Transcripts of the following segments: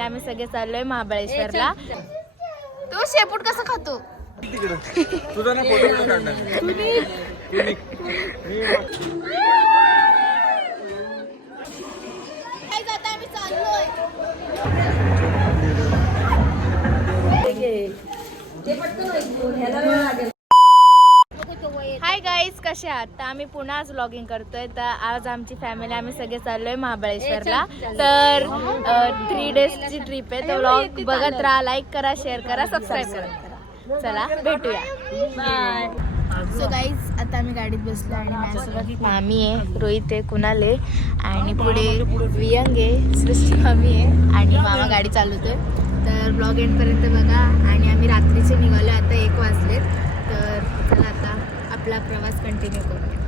Family आम्ही सगळे चाललोय महाबळेश्वरला. तो शेपूट कसं खातो? तुझा ना फोटो काढणार. हाय गाईज, कसे आहात? तर आम्ही पुन्हा व्लॉगिंग करतोय. तर आज आमची फॅमिली आम्ही सगळे चाललोय महाबळेश्वरला. तर 3 डेजची ट्रिप आहे. तो व्लॉग बघत राहा, लाईक करा, शेअर करा, सबस्क्राईब करा. चला भेटूया, बाय. सो गाईज, आता आम्ही गाडीत बसलो आणि माझ्यासोबत मामी आहे, रोहित आहे, कुणाल आहे आणि पुढे वियंग आहे, सृष्टी मामी आहे आणि मामा गाडी चालवतोय. तर ब्लॉग एंडपर्यंत बघा. आणि आम्ही रात्रीचे निघालो, आता 1 वाजलेत. तर चला आता आपला प्रवास कंटिन्यू करूया.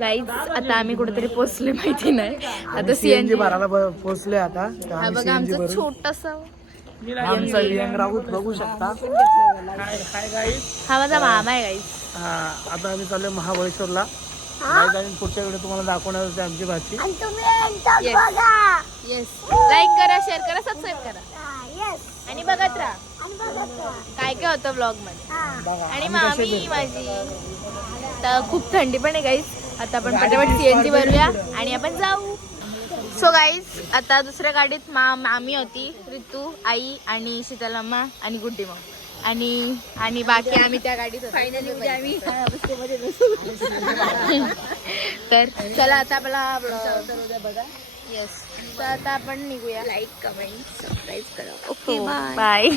गाईज, आता आम्ही कुठेतरी पोहोचले माहिती नाही. आता सीएनजी भरायला पोहोचले. आता हा बघा आमचं छोटसा बघू शकता. हा माझा मामा आहे गाईज. आता आम्ही चाललोय महाबळेश्वरला. पुढच्या वेळी तुम्हाला दाखवणार होते आमची भाची. येस, लाईक करा, शेअर करा, सबस्क्राईब करा आणि बघत राहा काय काय होतं ब्लॉग मध्ये. आणि मामी माझी. तर खूप थंडी पण आहे गाईज. आता आपण पटापट सीएनजी भरूया आणि आपण जाऊ. सो गाईज, आता दुसऱ्या गाडीत मामी होती, ऋतू, आई आणि शीतलम्मा आणि गुड्डी मग आणि बाकी आम्ही त्या गाडीत होतो. फायनली आम्ही तर चला आता आपला बघा. येस, तर आता आपण निघूया. लाईक, कमेंट, सबस्क्राईब करा. Okay, bye.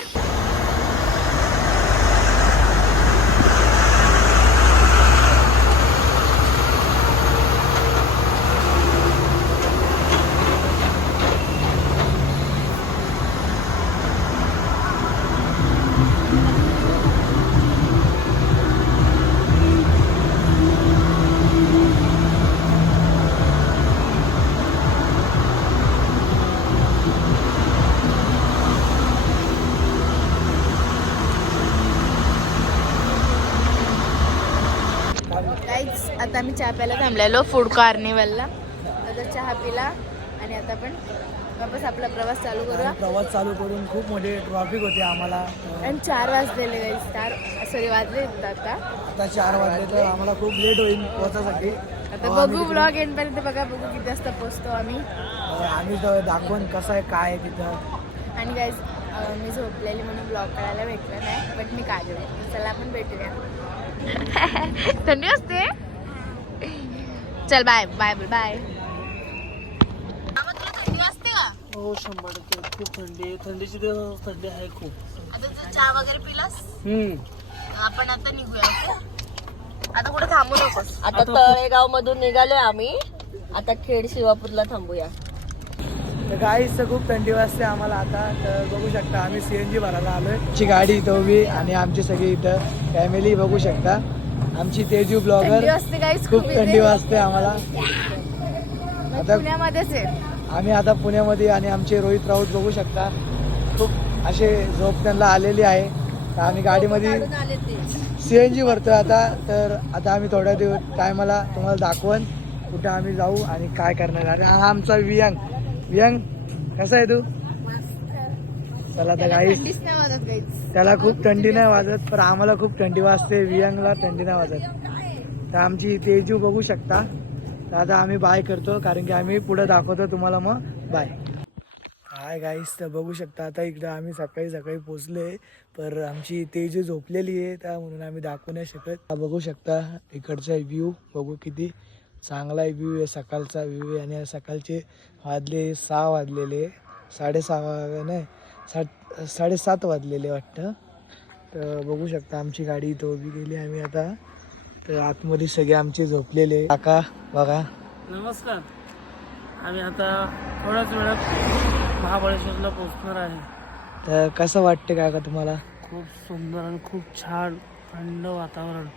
आता आम्ही चहा प्यायला थांबलेलो फूड कार्निवलला. आता चहा पिला आणि आता आपण वापस आपला प्रवास चालू करूया. प्रवास चालू करून खूप मोठे ट्रॉफिक होते आम्हाला. आणि 4 वाजलेले वाजले आता 4 वाजले. तर आम्हाला खूप लेट होईल पोहोचासाठी. आता बघू ब्लॉग एंडपर्यंत बघा, बघू किती वाजता पोहोचतो आम्ही तर दाखवून कसं आहे काय आहे तिथं. आणि गाईज, मी झोपलेली म्हणून ब्लॉग करायला भेटलं नाही, बट मी काढले. चला आपण भेटूया. थंडी असते. चल बाय बाय बाय. थंडी असते का? हो, 100% खूप थंडी आहे. थंडीची दिवस थंडी आहे खूप. आता तू चहा वगैरे पिलास? आपण आता निघूया. आता कुठे थांबू नकोस. आता तळेगाव मधून निघालोय आम्ही. आता खेड शिवापूरला थांबूया. तर गाईस, खूप थंडी वाजते आम्हाला आता. तर बघू शकता आम्ही सीएनजी भरायला आलोय. आमची गाडी इथं उभी आणि आमची सगळी इथं फॅमिली बघू शकता. आमची तेजू ब्लॉगर. खूप थंडी वाजते आम्हाला. आता पुण्यामध्येच आहे आम्ही. आता पुण्यामध्ये. आणि आमचे रोहित राऊत बघू शकता. खूप असे झोप त्यांना आलेली आहे. तर आम्ही गाडीमध्ये सीएनजी भरतोय आता. तर आता आम्ही थोड्या दिवस टायमाला तुम्हाला दाखवून कुठं आम्ही जाऊ आणि काय करणार आहे. हा आमचा वियंग कसा आहे तू? चला तर गाईस, त्याला खूप थंडी नाही वाजत, पण आम्हाला खूप थंडी वाजते. वियंगला थंडी नाही वाजत. तर आमची तेजू बघू शकता. तर आता आम्ही बाय करतो, कारण की आम्ही पुढे दाखवतो तुम्हाला. मग बाय. हाय गाईस, तर बघू शकता आता इकडं आम्ही सकाळी पोचले. पर आमची तेजू झोपलेली आहे, त्या म्हणून आम्ही दाखवू नाही शकत. बघू शकता इकडचा व्ह्यू, बघू किती चांगला व्ह्यू आहे. सकाळचा व्ह्यू आहे. आणि सकाळचे वाजले 6 वाजलेले. 6:30 नाही, 7:30 वाजलेले वाटतं. तर बघू शकता आमची गाडी इथं उभी केली आम्ही आता. तर आतमध्ये सगळे आमचे झोपलेले. काका बघा नमस्कार. आम्ही आता थोड्याच वेळात महाबळेश्वरला पोहोचणार आहे. तर कसं वाटतं काका तुम्हाला? खूप सुंदर आणि खूप छान थंड वातावरण.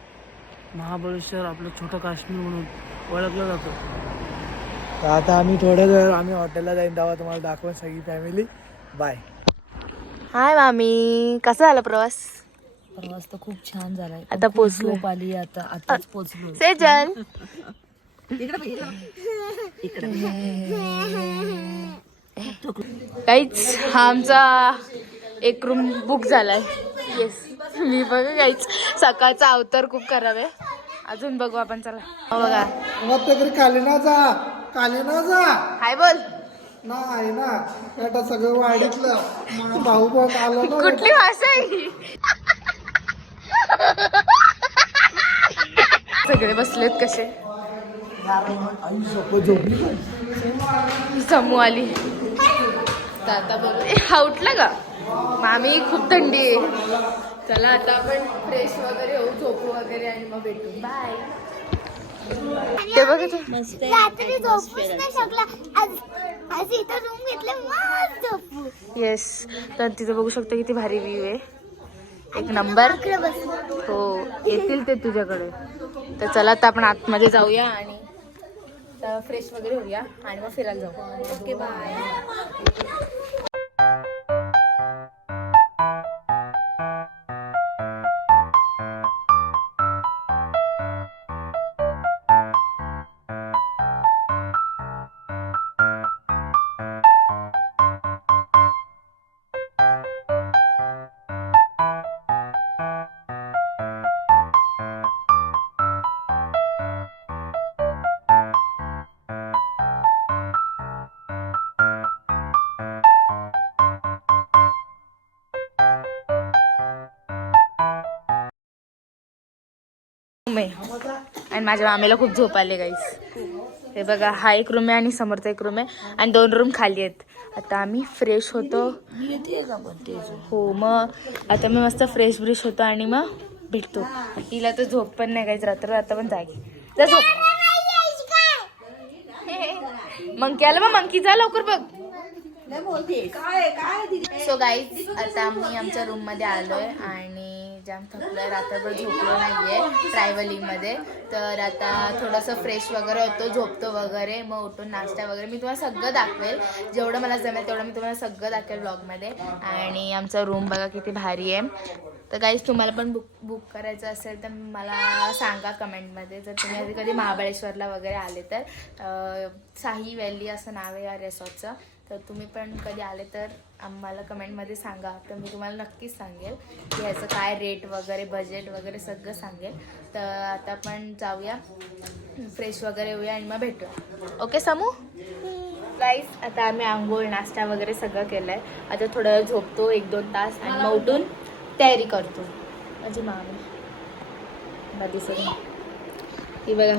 महाबळेश्वर आपलं छोटं काश्मीर म्हणून ओळखलं जातं. तर आता आम्ही थोड्या वेळ आम्ही हॉटेलला जाईन तेव्हा तुम्हाला दाखवून सगळी फॅमिली. बाय. हाय मामी, कसा झाला प्रवास? प्रवास तर खूप छान झालाय. आता पोचलो. झोप आली आताच पोचलो. सेजल काहीच हा आमचा एक रूम बुक झालाय. येस, मी बघा काहीच सकाळचा अवतार खूप खराब आहे. अजून बघू आपण, चला. हो बघा, काले ना जा हाय बोल. नाही ना आता सगळं वाढीतलं भाऊ भाऊ आलं ना. कुठली भाषा आहे ही? सगळे बसलेत कसे. झोपली समूह आली तर आता बघ हा उठला का मामी. खूप थंडी आहे. चला आता आपण फ्रेश वगैरे होऊ, झोपू वगैरे आणि मग भेटू. बाय. ते बघ रात्री झोपूच नाही शकला. आज इथं रूम घेतले मस्त झोपू. येस, तर तिथे बघू शकतो किती भारी व्ह्यू आहे. एक नंबर. हो, येतील ते तुझ्याकडे. तर चला आता आपण आतमध्ये जाऊया आणि फ्रेश वगैरे होऊया आणि मग फिरायला जाऊ. Okay, bye. आणि माझ्या मामेला खूप झोप आले गाईस. हे बघा, हा एक रूम आहे आणि समोरचा एक रूम आहे आणि 2 रूम खाली आहेत. आता आम्ही फ्रेश होतो. हो, मग आता मी मस्त फ्रेश ब्रिश होतो आणि मग भेटतो. तिला तर झोप पण नाही गाईस, रात्र आता पण जागी. जा झोप. मंकी आलं बघ, मंकी जा लवकर बघ. सो गाईज, आता आम्ही आमच्या रूम मध्ये आलोय आणि जाम थकलोय, रात्रभर झोपलो नाहीये ट्रॅव्हलिंग मध्ये. तर आता थोडंसं फ्रेश वगैरे होतो, झोपतो वगैरे, मग उठून नाश्ता वगैरे मी तुम्हाला सगळं दाखवेल. जेवढं मला जमेल तेवढं मी तुम्हाला सगळं दाखवेल ब्लॉगमध्ये. आणि आमचा रूम बघा किती भारी आहे. तर गाईज, तुम्हाला पण बुक करायचं असेल तर मला सांगा कमेंटमध्ये. जर तुम्ही कधी महाबळेश्वरला वगैरे आले तर साही व्हॅली असं नाव आहे या रिसॉर्टचं. तर तुम्ही पण कधी आले तर आम्हाला कमेंटमध्ये सांगा. तर मी तुम्हाला नक्कीच सांगेल की ह्याचं काय रेट वगैरे, बजेट वगैरे सगळं सांगेल. तर आता आपण जाऊया, फ्रेश वगैरे होऊया आणि मग भेटूया. ओके समू? गाईस, आता आम्ही आंघोळ, नाश्ता वगैरे सगळं केलं आहे. आता थोडं वेळ झोपतो 1-2 तास आणि मग उठून तयारी करतो. माझी मामी दिसत नाही ही बघा,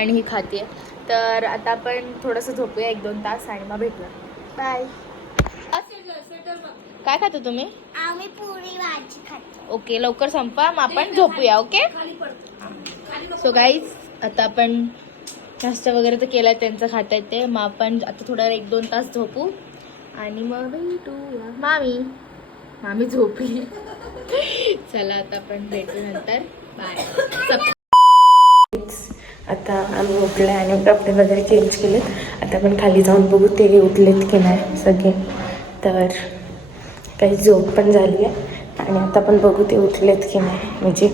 आणि ही खाते. तर आता आपण थोडंसं झोपूया 1-2 तास आणि मग भेटूया. बाय. काय खातो तुम्ही? आम्ही पुरी भाजी खातो. ओके, लवकर संपा मग आपण झोपूया. ओके. सो गाईज, आता आपण नाश्ता वगैरे तर केलाय, त्यांचं खाता येते. मग आपण आता थोडा 1-2 तास झोपू आणि मग भेटूया. मामी झोपली. चला आता आपण भेटू नंतर. बाय. आता आम्ही उठले आणि कपडे वगैरे चेंज केलेत. आता आपण खाली जाऊन बघू ते उठलेत की नाही सगळे. तर काही झोप पण झाली आहे आणि आता आपण बघू ते उठलेत की नाही, म्हणजे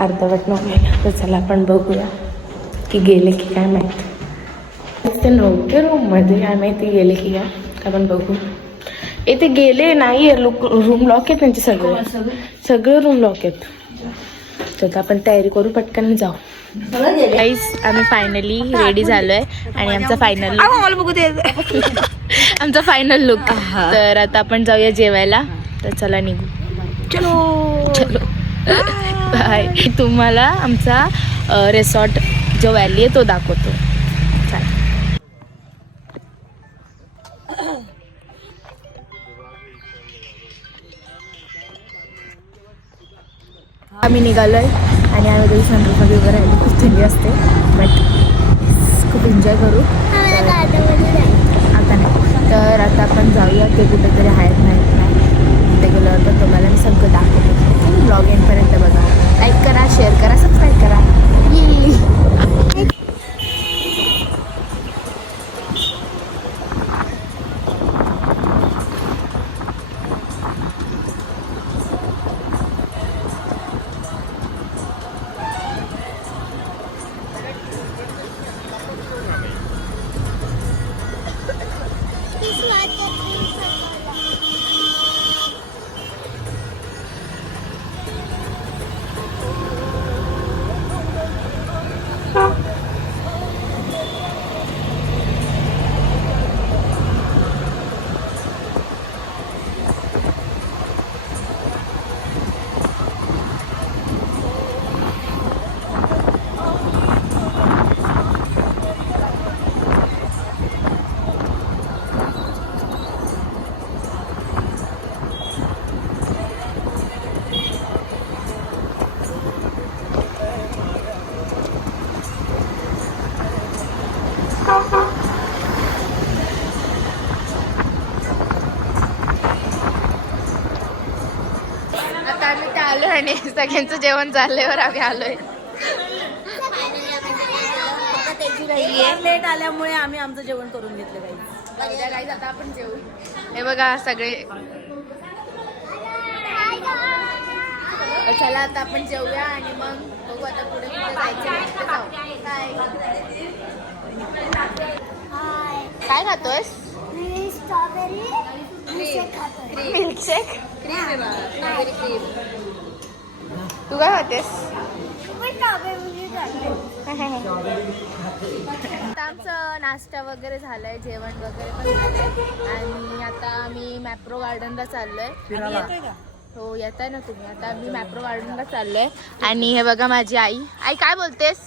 अर्धवट नव्हे. तर चला आपण बघूया की गेले की काय माहीत. ते नव्हते रूममध्ये, काय माहिती गेले की काय. आपण बघू. ते गेले नाही, रूम लॉक आहेत त्यांचे सगळे रूम लॉक आहेत. तर आपण तयारी करू, पटकन जाऊ. गाईज, आम्ही फायनली रेडी झालोय आणि आमचा फायनल मला बघू दे. आमचा फायनल लुक. तर आता आपण जाऊया जेवायला. तर चला निघू. चलो बाय. तुम्हाला आमचा रिसॉर्ट जो व्हॅली आहे तो दाखवतो. चला. आम्ही निघालोय आणि आम्ही दोघी सनरूफमध्ये उभं राहिलो. खूप थंडी असते बट करू आम्हाला गार्डनमध्ये जायचं. आता नाही. तर आता आपण जाऊया, ते कुठेतरी आहेत माहीत नाही. ते गेल्यावर तर तुम्हाला मी सगळं दाखवतो. ब्लॉग एंडपर्यंत बघा. लाईक करा, शेअर करा, सबस्क्राईब करा. आता आम्ही ते आलो आणि सगळ्यांचं जेवण झाल्यावर आम्ही आलोय. लेट आल्यामुळे आम्ही आमचं जेवण करून घेतलं काही. आता आपण जेवू. हे बघा सगळे. चला आता आपण जेवूया आणि मग बघू आता पुढे कुठे जायचं तिथे जाऊ. काय खातोयस? मी स्ट्रॉबेरी मिल्कशेक खातोय. मिल्कशेक. तू काय खातेस? मी स्ट्रॉबेरी खातोय. आता आमचं नाश्ता वगैरे झालाय, जेवण वगैरे पण झालंय आणि आता आम्ही मॅप्रो गार्डनला चाललोय. हो येत आहे ना तुम्ही. आता आम्ही मॅप्रो गार्डनला चाललोय आणि हे बघा माझी आई. आई काय बोलतेस?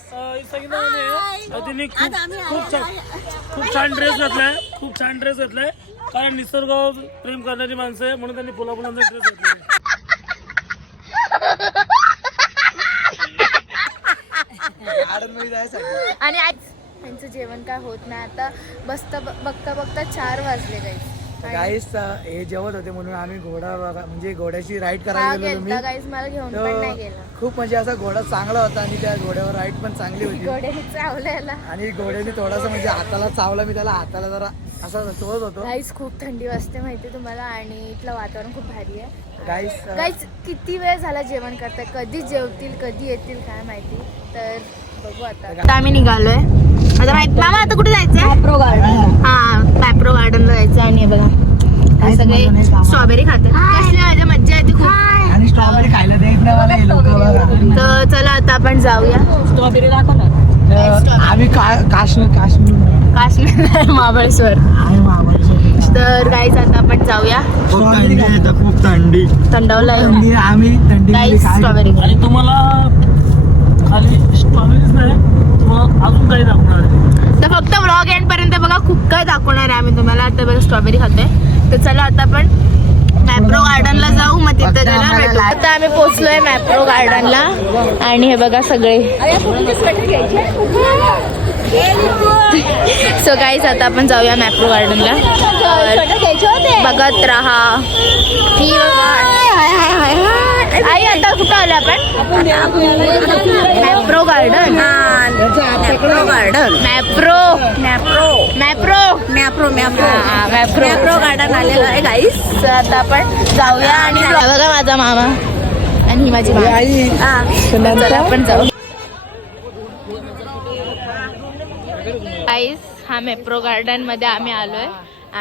तिने खूप छान ड्रेस घातलाय. खूप छान ड्रेस घातलाय कारण निसर्ग प्रेम करणारी माणसं आहे म्हणून त्यांनी फुलाफुलांचा ड्रेस घातलाय. आणि आज त्यांचं जेवण काय होत नाही. आता बघता बघता 4 वाजले गाईस हे जेवत होते म्हणून आम्ही घोडा म्हणजे घोड्याची राईड करायला गेलो. मी गाईस मला घेऊन पण नाही गेला. खूप म्हणजे असा घोडा चांगला होता आणि त्या घोड्यावर राईड पण चांगली होती. घोड्याने चावलेला आणि घोड्याने थोडासा म्हणजे हाताला चावला. मी त्याला हाताला जरा असा चोळत होतो. गाईस खूप थंडी वाजते माहिती तुम्हाला आणि इथलं वातावरण खूप भारी आहे. गाईस गाईस किती वेळ झाला जेवण करताय, कधी जेवतील कधी येतील काय माहिती. तर बघू आता आम्ही निघालोय. आता माहित मामा आता कुठे जायचंय? मॅप्रो गार्डन. हा मॅप्रो गार्डनला जायचं आणि बघा हे सगळे स्ट्रॉबेरी खातात. कसली माझ्या मज्जा येते खूप. आणि स्ट्रॉबेरी खायला देत नाही मला हे लोक बघा. तर चला आता आपण जाऊया. स्ट्रॉबेरी दाखव ना. आम्ही काश्मीर काश्मीर महाबळेश्वर. तर गाईस आता आपण जाऊया. खूप थंडी थंडावला आम्ही गाईस स्ट्रॉबेरी. आणि तुम्हाला खाली स्ट्रॉबेरीच नाही, तुम्हाला अजून काही दाखवणार आहे. तर फक्त व्लॉग एंड पर्यंत बघा, खूप काय दाखवणार आहे आम्ही तुम्हाला. आता बघा स्ट्रॉबेरी खातोय. तर चला आता आपण मॅप्रो गार्डनला जाऊ, मग तिथे गेल्यावर भेटू. आता आम्ही पोहोचलोय मॅप्रो गार्डनला आणि हे बघा सगळे. सो गाईज आता आपण जाऊया मॅप्रो गार्डनला. बघत राहा. आई आता कुठं आलो आपण? Mapro garden. Mapro garden. Mapro garden आलेलं आहे गाईस. आता आपण जाऊया आणि बघा माझा मामा आणि ही माझी आई. चला आपण जाऊ. गाईस हा मॅप्रो गार्डन मध्ये आम्ही आलोय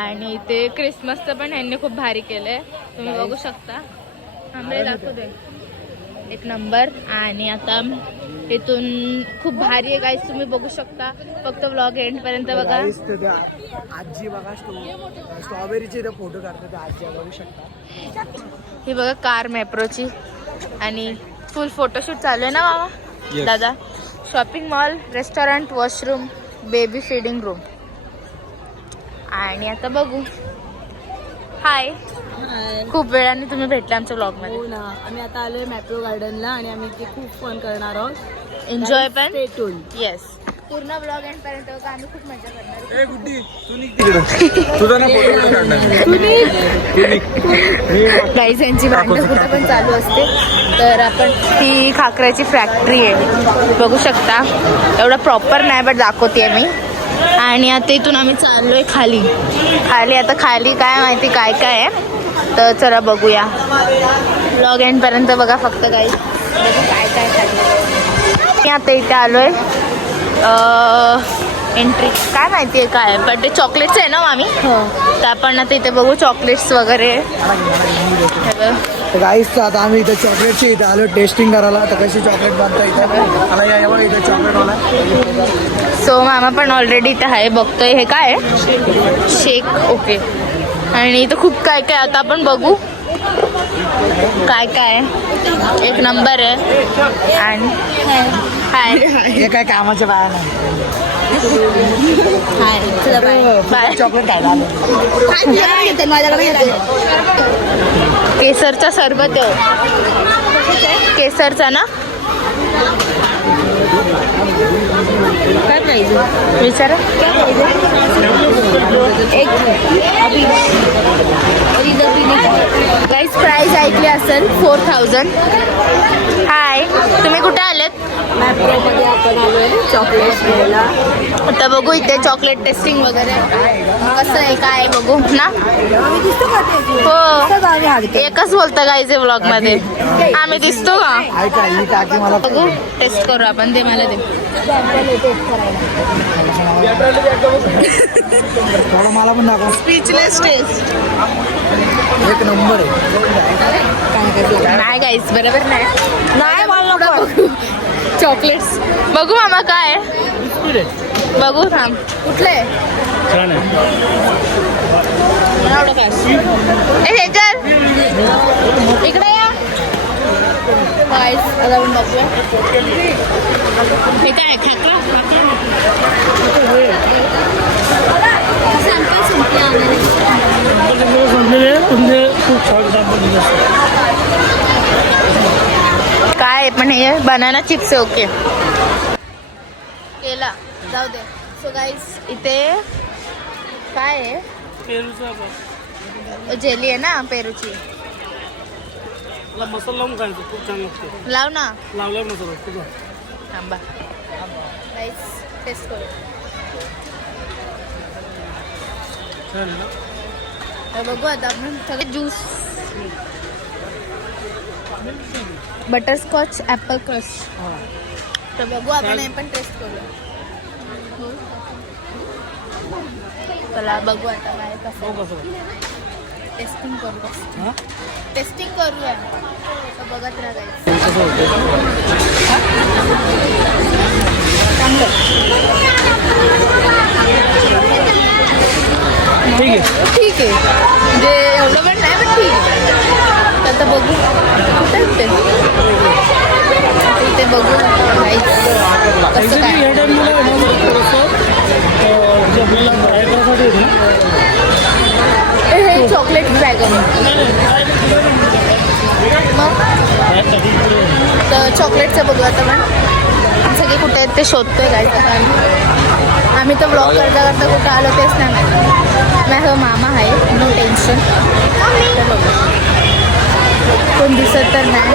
आणि ते क्रिसमसचं पण ह्यांनी खूप भारी केलंय. तुम्ही बघू शकता. आंबे दाखवतोय एक नंबर. आणि आता इथून खूप भारी आहे गाईस, तुम्ही बघू शकता. फक्त व्लॉग एंड पर्यंत बघा. आजी बघा स्ट्रॉबेरीचे फोटो काढतो. आजी बघू शकता. ही बघा कार मॅप्रोची आणि फुल फोटोशूट चालू आहे ना मामा दादा. Shopping mall, restaurant, washroom, baby feeding room. आणि आता बघू. हाय. खूप वेळाने तुम्ही भेटले आमच्या ब्लॉग मध्ये. हो ना. आम्ही आता आलोय मॅप्रो गार्डनला आणि आम्ही इथे खूप फन करणार आहोत. एन्जॉय पण. Stay tuned. येस. पूर्ण ब्लॉग एंड पर्यंत बघा, आम्ही खूप मजा करणार. गाईज यांची भांडण कुठे पण चालू असते. तर आपण ही खाकऱ्याची फॅक्टरी आहे, बघू शकता. एवढं प्रॉपर नाही बट दाखवते मी. आणि आता इथून आम्ही चाललोय खाली. आता खाली काय माहिती काय काय आहे, तर चला बघूया. ब्लॉग एंड पर्यंत बघा फक्त गाईज, बघू काय काय खाली. मी आता इथे आलोय. एंट्री काय माहिती आहे काय, पण ते चॉकलेट्स आहे ना मामी. तर आपण आता इथे बघू चॉकलेट्स वगैरे. गाईस आता आम्ही इथे चॉकलेटची इथे आलो टेस्टिंग करायला. तर कशी चॉकलेट बनतं इथं मला यावर इथे चॉकलेट वाला. सो मामा पण ऑलरेडी इथे आहे, बघतोय. हे काय आहे? शेक. ओके. आणि इथं खूप काय काय, आता आपण बघू काय काय आहे. एक नंबर आहे. आणि हाय हे काय कामाच्या बाया नाही. बाय. चॉकलेट खायला आलो. केसरचा सरबत आहे, केसरचा ना. काय पाहिजे विचारा. गाईज प्राइस ऐकली असेल 4000. हाय, तुम्ही कुठे आलेत? मॅप्रोमध्ये आपण आलोय चॉकलेट घ्यायला. आता बघू इथे चॉकलेट टेस्टिंग वगैरे कसं आहे काय बघू ना. हो, एकच बोलतं गाईचे ब्लॉग मध्ये, आम्ही दिसतो का? ऐका ही टाकी मला बघू टेस्ट करू आपण. ते मला दे. थोडं मला पण दाखव. Speechless taste. एक नंबर आहे. नाही गाईस, बरोबर नाही. नाही मला बघू चॉकलेट्स. बघू मामा काय आहे? बघू थांब. कुठले इकडे या गाईस. आता आपण बघूया हे काय खाकरा. काय पण हे बनाना चिप्स आहे. ओके केला, जाऊ दे. सो गाईस इथे काय आहे? जेली आहे ना पेरूची. मसाला लावून खायचं, खूप छान लागतं. लाव ना. लावलाय मसाला तुझा. थांबा गाईस, टेस्ट करू. छान आहे ना? तर बघू आता आपण सगळे ज्यूस. Butterscotch Apple crush. तर बघू आपण हे पण टेस्ट करूया. चला बघू आता काय कसं. टेस्टिंग करू. टेस्टिंग करूया. तर बघत राहा. ठीक आहे म्हणजे एवढं पण नाही, पण ठीक आहे. आता बघू कुठे ते बघू कसं काय. हे चॉकलेट ट्राय करू मग. तर चॉकलेटचं बघू आता पण. सगळे कुठे आहेत ते शोधतोय जायचं. आम्ही तर ब्लॉग करता करता कुठं आलो तेच नाही माहिती. माझा मामा आहे, नो टेन्शन. कोण दिसत तर नाही.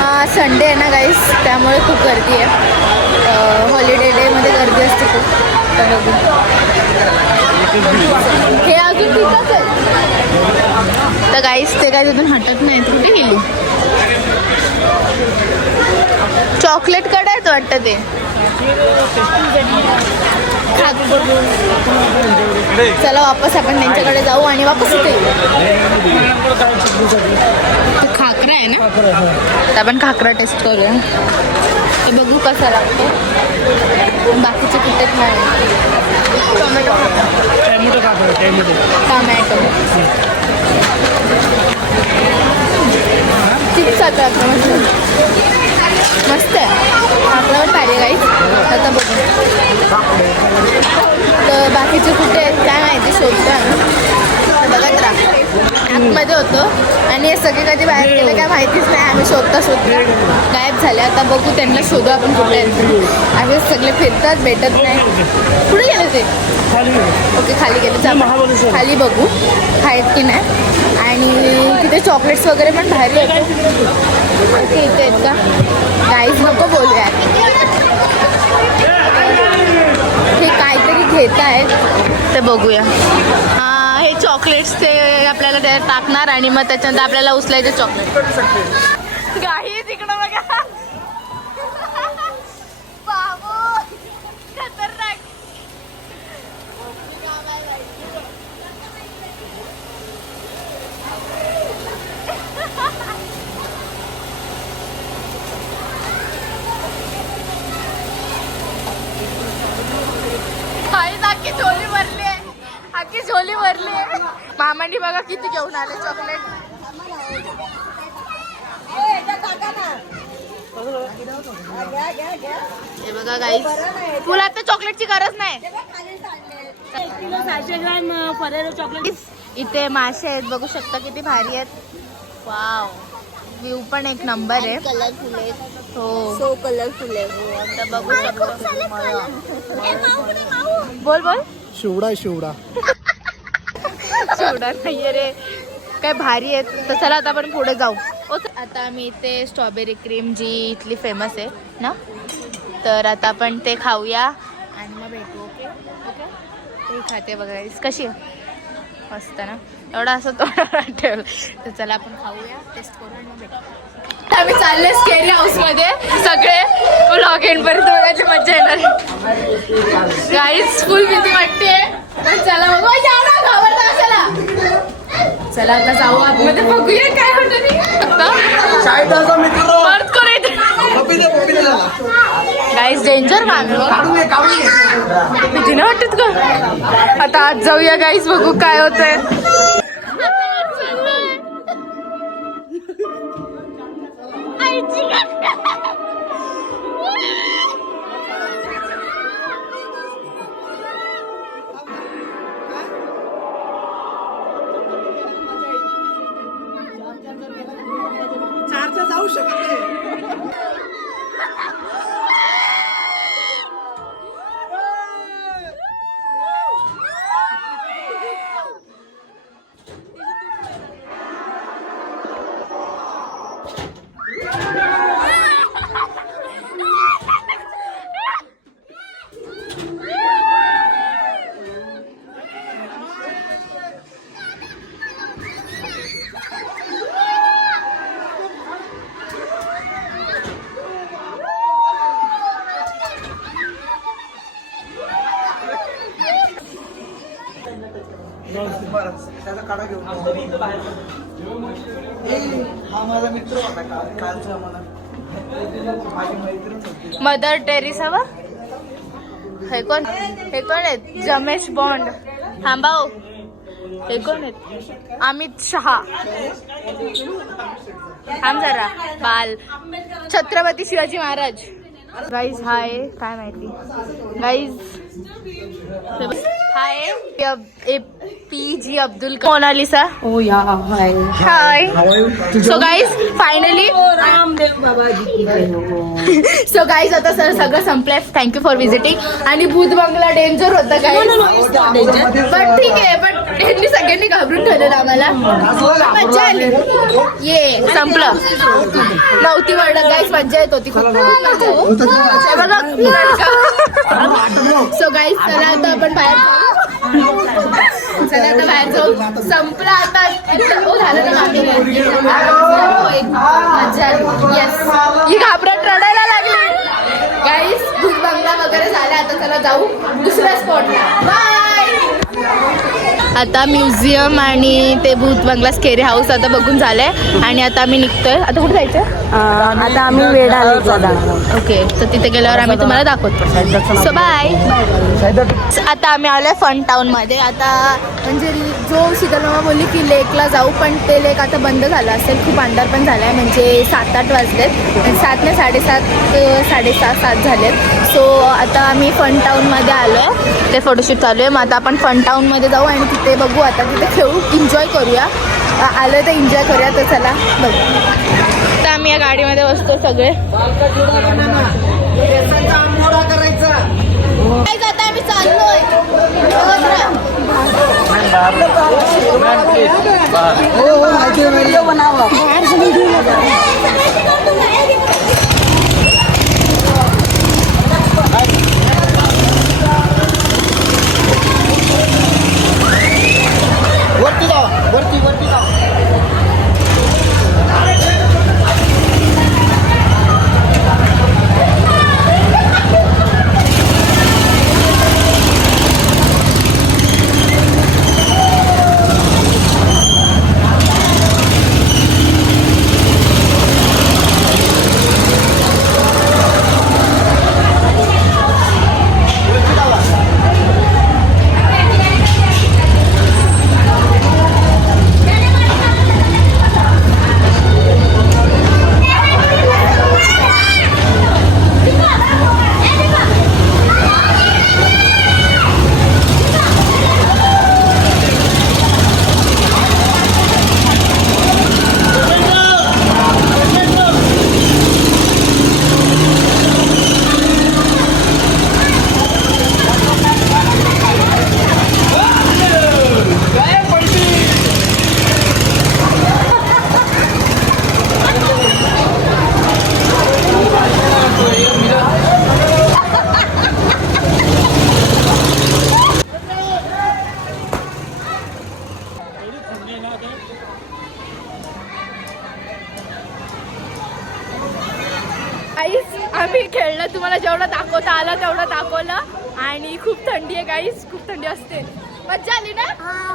हा संडे आहे ना गाईस, त्यामुळे खूप गर्दी आहे. हॉलिडे डेमध्ये गर्दी असते खूप. तर बघू हे अजून ठीकच आहे. तर गाईस ते काय तिथून हटत नाही. कुठे गेली? चॉकलेट कडे आहेत वाटतं ते. चला वापस आपण त्यांच्याकडे जाऊ आणि वापस इथे खाकरा आहे ना. तर आपण खाकरा टेस्ट करूया. ते बघू कसा लागतो. बाकीचे कुठेच नाही. टोमॅटो टोमॅटो चिप्स आता मस्त आहे. खाकरावर पाहिजे गाईस. आता बघू तर बाकीचे कुठे आहेत काय माहिती, शोधतो. बघत राहा. आतमध्ये होतो आणि हे सगळे कधी बाहेर गेले काय माहितीच नाही. आम्ही शोधता गायब झाले. आता बघू त्यांना शोधू आपण कुठे आहेत. असे सगळे फिरतात भेटत नाही. कुठे गेले ते? ओके खाली गेले. चल खाली बघू आहेत की नाही. आणि तिथे चॉकलेट्स वगैरे पण भारी आहेत. ओके इथे आहेत का? गाईज नको बोलूया. हे काहीतरी घेत आहेत ते बघूया. हे चॉकलेट्स ते आपल्याला ते टाकणार आणि मग त्याच्यानंतर आपल्याला उचलायचे चॉकलेट. गाई तिकडं बघा. बाबू खतरनाक. अख्खी झोली भरली आहे. अख्खी झोली भरली आहे. मामांनी बघा किती घेऊन आले चॉकलेट. हे बघा गाईस तुला आता चॉकलेटची गरज नाही. इथे मासे आहेत बघू शकता किती भारी आहेत. वाव व्ह्यू पण एक नंबर आहे. कलरफुल आहे. हो सो कलरफुल आहे. आता बघू शकता. बोल बोल. शिवडा शिवडा चिवडा नाहीये रे. काय भारी आहेत. तर चला आता आपण पुढे जाऊ. आता आम्ही इथे स्ट्रॉबेरी क्रीम जी इथली फेमस आहे ना, तर आता आपण ते खाऊया आणि मग भेटू. ओके ओके ते खाते बघा कशी आहे. मस्त ना. एवढा असं तोंडाला ठेवलं. तर चला आपण खाऊया टेस्ट करून आणि मग भेटू. आम्ही चालले स्केरी हाऊस मध्ये. सगळे व्लॉग एंड पर्यंत बघायची मजा येणार. गाईज फुल भीती वाटते. चला बघू. चला आता जाऊ आतमध्ये बघूया काय होतं. गाईज डेंजर भीती नाही वाटत का. आता आज जाऊया गाईज बघू काय होतंय. जाऊ शकत त्याचा काढा घेऊन. हा माझा मित्र होता कालचा. मला माझी मैत्रीण होती. Mother Teresa. हे कोण आहेत. जमेश बॉन्ड. थांबाओ हे कोण आहेत. अमित शहा. थांब जरा. बाल छत्रपती शिवाजी महाराज. गाईज हाय काय माहिती. Guys hi APJ Abdul Kalam. Mona Lisa. ओ या hi hi. So guys finally so guys आता सगळं संपलंय. Thank you for visiting. आणि भूत बंगला डेंजर होता गाईज. बट ठीक आहे. बट त्यांनी सगळ्यांनी घाबरून ठेवलेलं आम्हाला. मज्जा आली. ये संपलं. नव्हती वाटत गाईज. मज्जा येत होती खूप. सो गाईज चला आता आपण बाहेर जाऊ. चला आता बाहेर जाऊ. संपला आता. झालं ना मागे. मज्जा आली. येस ही घाबरत रडायला लागली. गाईज भूत बंगला वगैरे झाला. आता चला जाऊ दुसऱ्या स्पॉटला. बाय. आता म्युझियम आणि ते भूत बंगला स्केरी हाऊस आता बघून झालंय. आणि आता आम्ही निघतोय. आता कुठे जायचं. आता आम्ही वेडालेला जाणार. ओके तर तिथे गेल्यावर आम्ही तुम्हाला दाखवतो. So bye. आता आम्ही आलोय फन टाउन मध्ये. आता म्हणजे जो शीतल मामा बोलली की लेकला जाऊ, पण ते लेक आता बंद झालं असेल. खूप अंधार पण झाला आहे. म्हणजे 7-8 वाजलेत. 7 नाही 7:30 7:30 झालेत. सो आता आम्ही फन टाउनमध्ये आलो आहे. ते फोटोशूट चालू आहे. मग आता आपण फन टाउनमध्ये जाऊ आणि तिथे बघू. आता तिथे खेळू एन्जॉय करूया. आलोय तर एन्जॉय करूया. तर चला बघू. तर आम्ही या गाडीमध्ये बसतो सगळे. काय जाता आम्ही चाललोय. वरती जावा, वरती जावा. आम्ही खेळलं, तुम्हाला जेवढं दाखवता आलं तेवढं दाखवलं. आणि खूप थंडी आहे गाईस, खूप थंडी असते. मजा आली ना.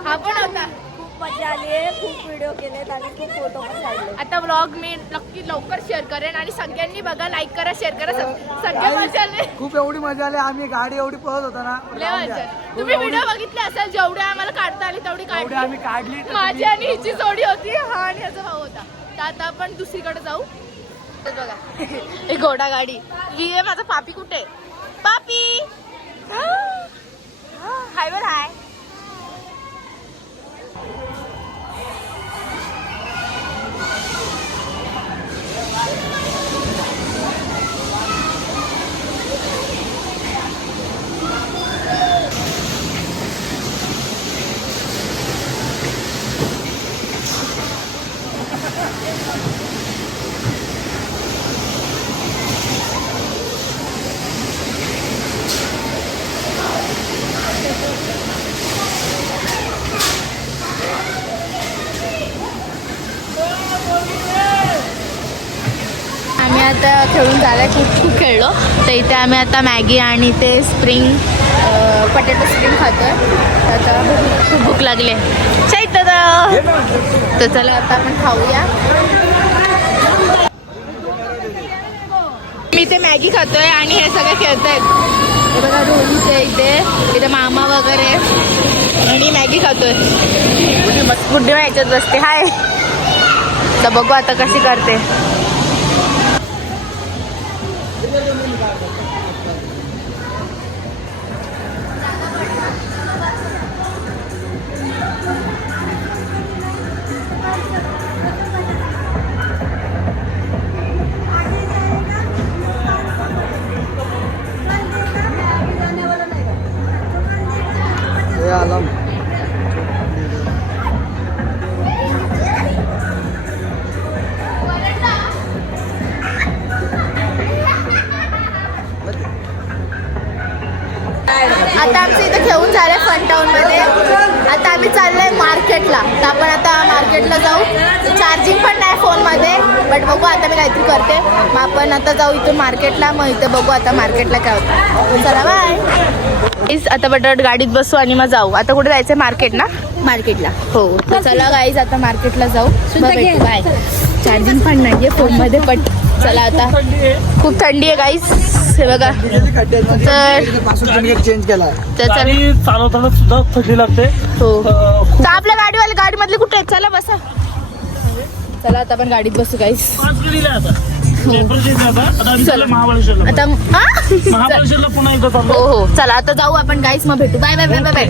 हा पण होता. खूप मजा आली आहे. खूप व्हिडिओ केलेत आणि खूप फोटो पण काढले. आता व्लॉग मी नक्की लवकर शेअर करेन आणि सगळ्यांनी बघा, लाईक करा, शेअर करा. सगळे मजा आले. खूप एवढी मजा आली. आम्ही गाडी एवढी पळत होता ना. लय मजा. तुम्ही व्हिडिओ बघितले असेल, जेवढे आम्हाला काढता आली तेवढी एवढी आम्ही काढली. काढली. माझी आणि हिची जोडी होती, हा आणि ह्याचा भाऊ होता. तर आता आपण दुसरीकडे जाऊ. बघा एक घोडा गाडी. ही माझा पापी. कुठे पापी? हायवर हाय. आम्ही आता खेळून झालं, खूप खेळलो. तर इथे आम्ही आता मॅगी आणि ते स्प्रिंग पटेटो स्प्रिंग खातोय. आता खूप भूक लागली आहे. चैत तर चला आता आपण खाऊया. मी इथे मॅगी खातोय आणि हे सगळे खेळतायत. हे बघा रोहित आहे इथे मामा वगैरे. आणि मॅगी खातोय. गुड्डी ह्याच्यात बसते. हाय. तर बघू आता कशी करते. आलम आता आमचं इथे खेळून झालंय फन टाउन मध्ये. आता आम्ही चाललोय मार्केटला. तर आपण आता मार्केटला जाऊ. चार्जिंग पण नाही फोन मध्ये, बट बघू आता मी काहीतरी करते. मग आपण आता जाऊ इथून मार्केटला. मग इथे बघू आता मार्केटला काय होतं. चला बाय. आता बटाट गाडीत बसू आणि मग जाऊ. आता कुठे जायचंय? मार्केट ना. मार्केटला हो. तर चला गाईज आता मार्केटला जाऊ. बाय. चार्जिंग पण नाहीये फोन मध्ये, पण चला आता. खूप थंडी आहे गाईज. हे बघा. तर चेंज केला. गाडी चालवताना सुद्धा थंडी लागते. हो. तर आपल्या गाडीवाले गाडी मधले कुठे आहेत? चला बसा. चला आता आपण गाडीत बसू गाईज. 5 गेलेले आता. महाबळेश्वरला. आता महाबळेश्वरला पुन्हा एकदा चाललो. हो हो. चला आता जाऊ आपण गाईज. मग भेटू. Bye bye bye bye bye.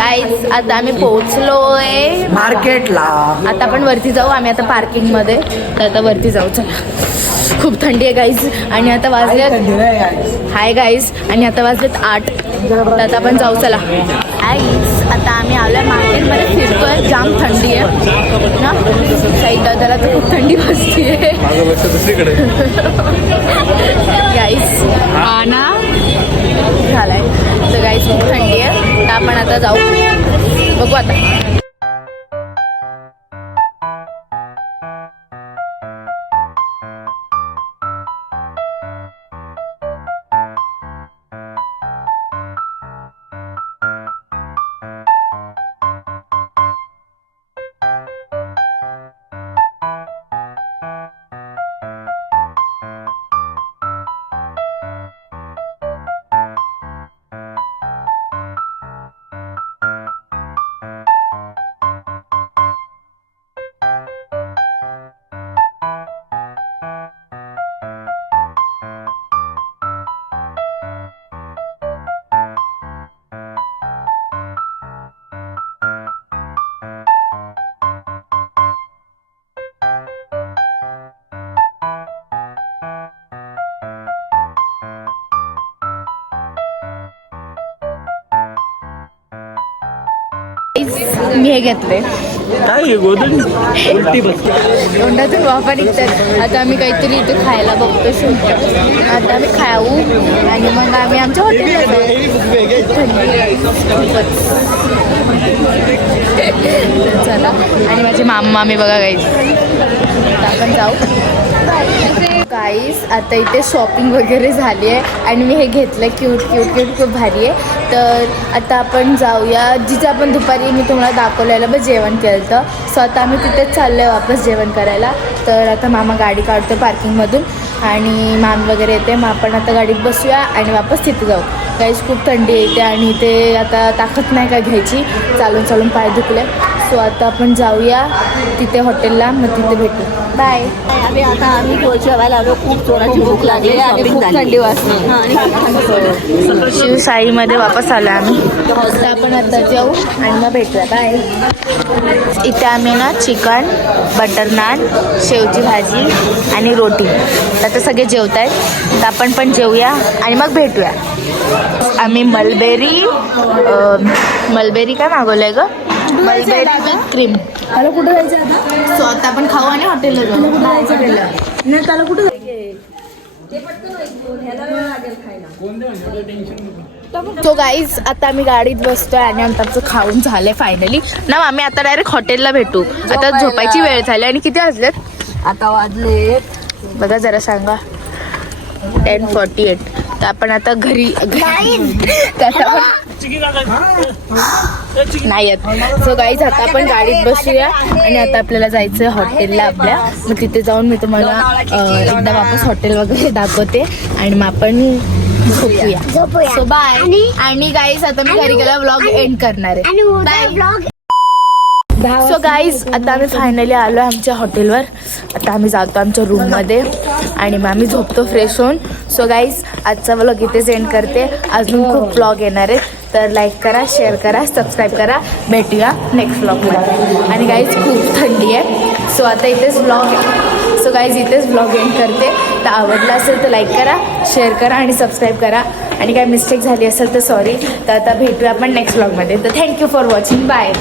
Guys आता आम्ही पोहोचलोय मार्केटला. आता आपण वरती जाऊ. आम्ही आता पार्किंग मध्ये, तर आता वरती जाऊ. चला, खूप थंडी आहे गाईज. आणि आता वाजलेत हाय गाईज, आणि आता वाजलेत 8. तर आता आपण जाऊ. चला गाईज, आता आम्ही आलोय मार्केटमध्ये फिरतोय. जाम थंडी आहे ना साईड दादाला, तर खूप थंडी वाजतीये गाईज. हा ना झालाय. तर गाईज खूप थंडी आहे. तर आपण आता जाऊ, बघू आता. मी हे घेतले, काय गोदडी उलटी बस. तोंडातून वाफा निघतात. आता आम्ही काहीतरी इथे खायला बघतो शुल्क. आता आम्ही खाऊ आणि मग आम्ही आमच्या हॉटेलला चला. आणि माझे मामी बघा गाईज, आपण जाऊ गाईज. आता इथे शॉपिंग वगैरे झाली आहे आणि मी हे घेतलं क्यूट क्यूट क्यूट, खूप भारी आहे. तर आता आपण जाऊया जिथे आपण दुपारी मी तुम्हाला दाखवलेलं बघ जेवण केलं तर. सो आता आम्ही तिथेच चाललो आहे वापस जेवण करायला. तर आता मामा गाडी काढतो पार्किंगमधून आणि मामी वगैरे येते. मग आपण आता गाडीत बसूया आणि वापस तिथे जाऊ. गाईज खूप थंडी येते आणि इथे आता ताकद नाही का घ्यायची, चालून चालून पाय दुखले. सो आता आपण जाऊया तिथे हॉटेलला, मग तिथे भेटू. बाय. आम्ही जेवायला आलो. खूप जोराची भूक लागली आणि खूप थंडी वाजते. शिवसाईमध्ये वापस आलो आम्ही. तर आपण आता जाऊ आणि मग भेटूया. बाय. इथे आम्ही ना चिकन, बटर नान, शेवची भाजी आणि रोटी. आता सगळे जेवत आहेत, तर आपण पण जेवूया आणि मग भेटूया. आम्ही मलबेरी काय मागवलंय ग? Mulberry with cream. त्याला कुठे जायचं आता? सो आता आपण खाऊ आणि हॉटेलला जाऊ. नाही त्याला कुठे सो गाईज, आता आम्ही गाडीत बसतोय आणि आमचं खाऊन झालंय फायनली ना. आम्ही आता डायरेक्ट हॉटेलला भेटू. आता झोपायची वेळ झाली. आणि किती वाजलेत आता वाजले बघा जरा सांगा. 10:48. तर आपण आता घरी नाही येत. सो गाईज, आता आपण गाडीत बसूया आणि आता आपल्याला जायचं हॉटेलला आपल्या. मग तिथे जाऊन मी तुम्हाला एकदा वापस हॉटेल वगैरे दाखवते आणि मग आपण झोपूया. So bye. आणि गाईज, आता मी घरी गेला व्लॉग एंड करणार आहे. बाय. सो गाईज, आता आम्ही फायनली आलो आमच्या हॉटेलवर. आता आम्ही जातो आमच्या रूममध्ये आणि मग आम्ही झोपतो फ्रेश होऊन. सो गाईज, आजचा व्लॉग इथेच एंड करते. अजून खूप व्लॉग येणार आहेत, तर लाईक करा, शेअर करा, सबस्क्राईब करा. भेटूया नेक्स्ट व्लॉगमध्ये. आणि गाईज खूप थंडी आहे. सो आता इथेच व्लॉग एंड करते. तर आवडला असेल तर लाईक करा, शेअर करा आणि सबस्क्राईब करा. आणि काय मिस्टेक झाली असेल तर सॉरी. तर आता भेटूया आपण नेक्स्ट व्लॉगमध्ये. तर थँक्यू फॉर वॉचिंग. बाय.